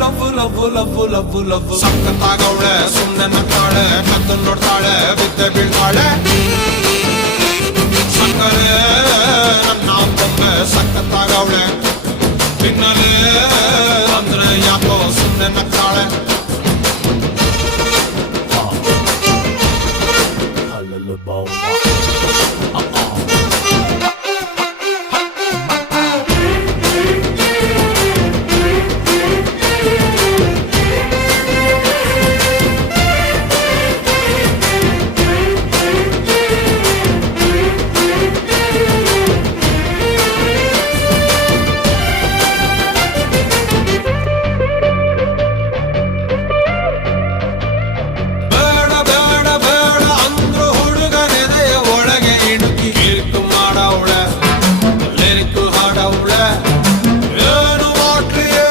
love love love love love ಸಕ್ಕತ್ತಾಗವಳೆ ಸುಮ್ನೆ ನಗ್ತಾಳೆ ಕದ್ದು ನೋಡ್ತಾಳೆ ಬಿದ್ದೆ ಬೀಳ್ತಾಳೆ ಸಕ್ಕರೆ ನನ್ನ ಬೊಮ್ಮೆ ಸಕ್ಕತ್ತಾಗವಳೆ ತಿನ್ನಲೇ